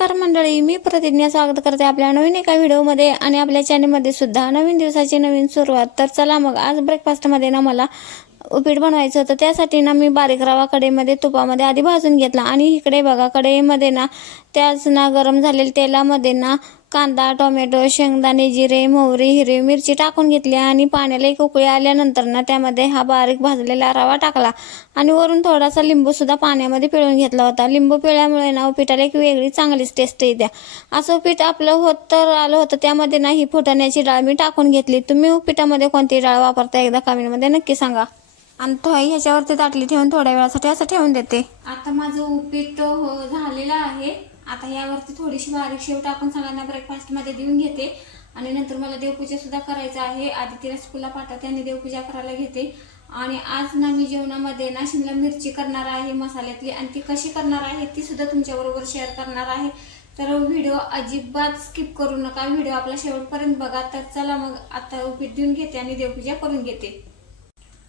नमस्कार मंडळी, मी प्रतिज्ञा स्वागत करते आपल्या नवीन एका व्हिडिओमध्ये आणि आपल्या चॅनलमध्ये सुद्धा नवीन दिवसाची नवीन सुरुवात। तर चला मग आज ब्रेकफास्टमध्ये ना मला उपीट बनवायचं होतं। त्यासाठी ना मी बारीक रवा कढईमध्ये तुपामध्ये आधी भाजून घेतला आणि इकडे बघा कढईमध्ये ना त्याच ना गरम झालेल्या तेलामध्ये ना कांदा, टोमॅटो, शेंगदाणे, जिरे, मोहरी, हिरवी मिरची टाकून घेतली आणि पाण्याला एक उकळी आल्यानंतर ना त्यामध्ये हा बारीक भाजलेला रवा टाकला आणि वरून थोडासा लिंबू सुद्धा पाण्यामध्ये पिळून घेतला होता। लिंबू पिळल्यामुळे ना उपीटाला एक वेगळी चांगलीच टेस्ट येते। असं उपीट आपलं आलं होतं। त्यामध्ये ना ही फुटाण्याची डाळ मी टाकून घेतली। तुम्ही उपीटामध्ये कोणती डाळ वापरता एकदा कमेंटमध्ये नक्की सांगा। आणि ह्याच्यावरती ताटली ठेवून थोड्या वेळासाठी असं ठेवून देते। आता माझं उपीट झालेलं आहे। आता यावरती थोडीशी बारीक शेव टाकून सगळ्यांना ब्रेकफास्टमध्ये देऊन घेते आणि नंतर मला देवपूजा सुद्धा करायचं आहे। आधी तिला स्कूलला पाठवते आणि देवपूजा करायला घेते। आणि आज ना मी जेवणामध्ये ना शिमला मिरची करणार आहे मसाल्यातली, आणि ती कशी करणार आहे ती सुद्धा तुमच्याबरोबर शेअर करणार आहे। तर व्हिडिओ अजिबात स्किप करू नका, व्हिडिओ आपला शेवटपर्यंत बघा। तर चला मग आता उपीट देऊन घेते आणि देवपूजा करून घेते।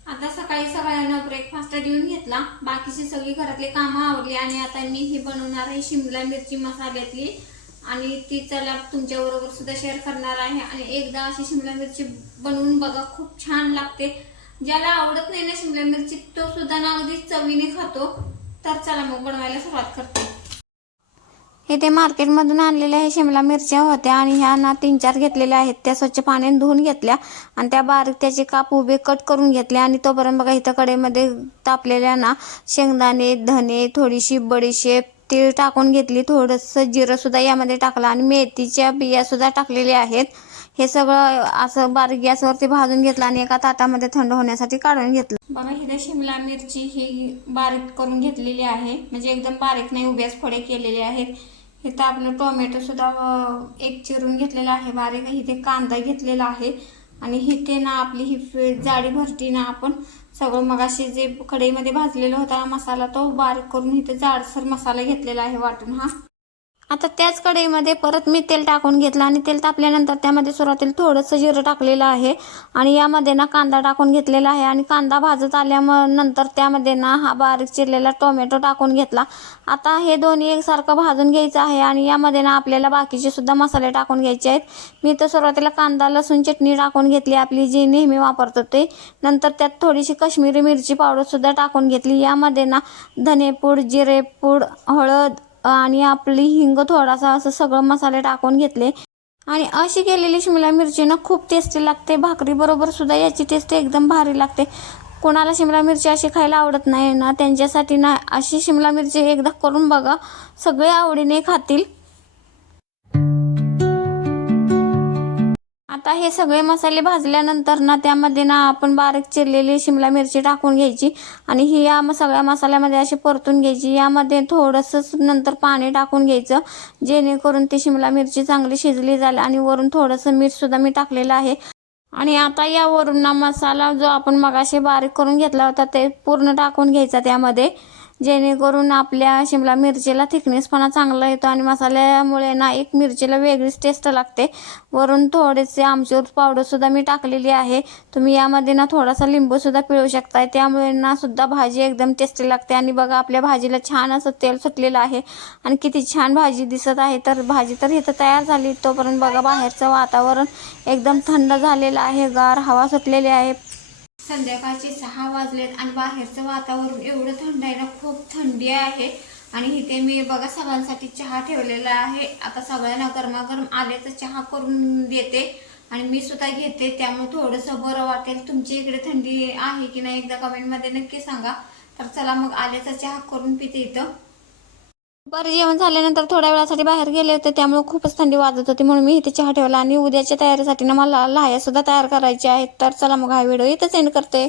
आता सकाळी सगळ्यांना ब्रेकफास्ट देऊन घेतला, बाकीची सगळी घरातली कामं आवरली आणि आता मी ही बनवणार आहे शिमला मिरची मसाल्यातली, आणि ती चला तुमच्याबरोबर सुद्धा शेअर करणार आहे। आणि एकदा अशी शिमला मिरची बनवून बघा, खूप छान लागते। ज्याला आवडत नाही ना शिमला मिरची तो सुद्धा ना अगदीच चवीने खातो। तर चला मग बनवायला सुरुवात करते। हे ते मार्केटमधून आणलेल्या हे शिमला मिरच्या होत्या आणि ह्या ना 3-4 घेतलेल्या आहेत। त्या स्वच्छ पाण्याने धुवून घेतल्या आणि त्या बारीक त्याचे काप उभे कट करून घेतले। आणि तोपर्यंत बघा इथं कढईमध्ये तापलेल्या ना शेंगदाणे, धने, थोडीशी बडीशेप, तीळ टाकून घेतली, थोडंसं जिरं सुद्धा यामध्ये टाकलं आणि मेथीच्या बिया सुद्धा टाकलेल्या आहेत। हे सगळं असं बारीक गॅसवरती भाजून घेतलं आणि एका ताटामध्ये थंड होण्यासाठी काढून घेतलं। बघा इथे शिमला मिरची ही बारीक करून घेतलेली आहे, म्हणजे एकदम बारीक नाही, उभ्याच फोडे केलेले आहेत। इथं आपलं टोमॅटो सुद्धा एक चिरून घेतलेला आहे बारीक। इथे कांदा घेतलेला आहे आणि इथे ना आपली ही जाडी भरटी ना आपण सगळं मगाशी जे कढईमध्ये भाजलेला होता मसाला तो बारीक करून इथे जाडसर मसाला घेतलेला आहे वाटून। आता त्याच कढईमध्ये परत मी तेल टाकून घेतलं आणि तेल तापल्यानंतर त्यामध्ये सुरुवातीला थोडंसं जिरं टाकलेलं आहे आणि यामध्ये ना कांदा टाकून घेतलेला आहे। आणि कांदा भाजत आल्यानंतर त्यामध्ये ना हा बारीक चिरलेला टोमॅटो टाकून घेतला। आता हे दोन्ही एकसारखं भाजून घ्यायचं आहे आणि यामध्ये ना आपल्याला बाकीचे सुद्धा मसाले टाकून घ्यायचे आहेत। मी तर सुरुवातीला कांदा, लसूण चटणी टाकून घेतली आपली जी नेहमी वापरतो ते। नंतर त्यात थोडीशी काश्मीरी मिरची पावडर सुद्धा टाकून घेतली। यामध्ये ना धनेपूड, जिरेपूड, हळद आणि आपली हिंग थोडासा असं सगळं मसाले टाकून घेतले। आणि अशी केलेली शिमला मिरची ना खूप टेस्टी लागते, भाकरी बरोबर सुद्धा याची टेस्ट एकदम भारी लागते। कोणाला शिमला मिरची अशी खायला आवडत नाही ना त्यांच्यासाठी ना अशी शिमला मिरची एकदा करून बघा, सगळे आवडीने खातील। आता हे सगळे मसाले भाजल्यानंतर ना त्यामध्ये ना आपण बारीक चिरलेली शिमला मिरची टाकून घ्यायची आणि ही या सगळ्या मसाल्यामध्ये अशी परतून घ्यायची। यामध्ये थोडंसं नंतर पाणी टाकून घ्यायचं जेणेकरून ती शिमला मिरची चांगली शिजली जाईल। आणि वरून थोडंसं मीठ सुद्धा मी टाकलेलं आहे। आणि आता यावरून ना मसाला जो आपण मगाशी बारीक करून घेतला होता ते पूर्ण टाकून घ्यायचा त्यामध्ये, जेणेकरून आपल्या शिमला मिरचीला थिकनेसपणा चांगला येतो आणि मसाल्यामुळे ना एक मिरचीला वेगळीच टेस्ट लागते। वरून थोडेसे आमचूर पावडर सुद्धा मी टाकलेली आहे। तुम्ही यामध्ये ना थोडासा लिंबू सुद्धा पिळू शकताय, त्यामुळे ना सुद्धा भाजी एकदम टेस्टी लागते। आणि बघा आपल्या भाजीला छान असं तेल सुटलेलं आहे आणि किती छान भाजी दिसत आहे। तर भाजी तर इथं तयार झाली। तोपर्यंत बघा बाहेरचं वातावरण एकदम थंड झालेलं आहे, गार हवा सुटलेली आहे। संध्याकाळचे 6 वाजलेत आणि बाहेरचं वातावरण एवढं थंड आहे ना, खूप थंडी आहे। आणि इथे मी बघा सगळ्यांसाठी चहा ठेवलेला आहे। आता सगळ्यांना गरमागरम आल्याचा चहा करून देते आणि मी सुद्धा घेते, त्यामुळे थोडंसं बरं वाटेल। तुमच्या इकडे थंडी आहे की नाही एकदा कमेंटमध्ये नक्की सांगा। तर चला मग आल्याचा चहा करून पिते इथं। बरं जेवण झाल्यानंतर थोड्या वेळासाठी बाहेर गेले होते, त्यामुळे खूपच थंडी वाजत होती, म्हणून मी इथे चहा ठेवला। आणि उद्याच्या तयारीसाठी ना मला लाह्या सुद्धा तयार करायच्या आहेत। तर चला मग हा व्हिडिओ इथेच एंड करते।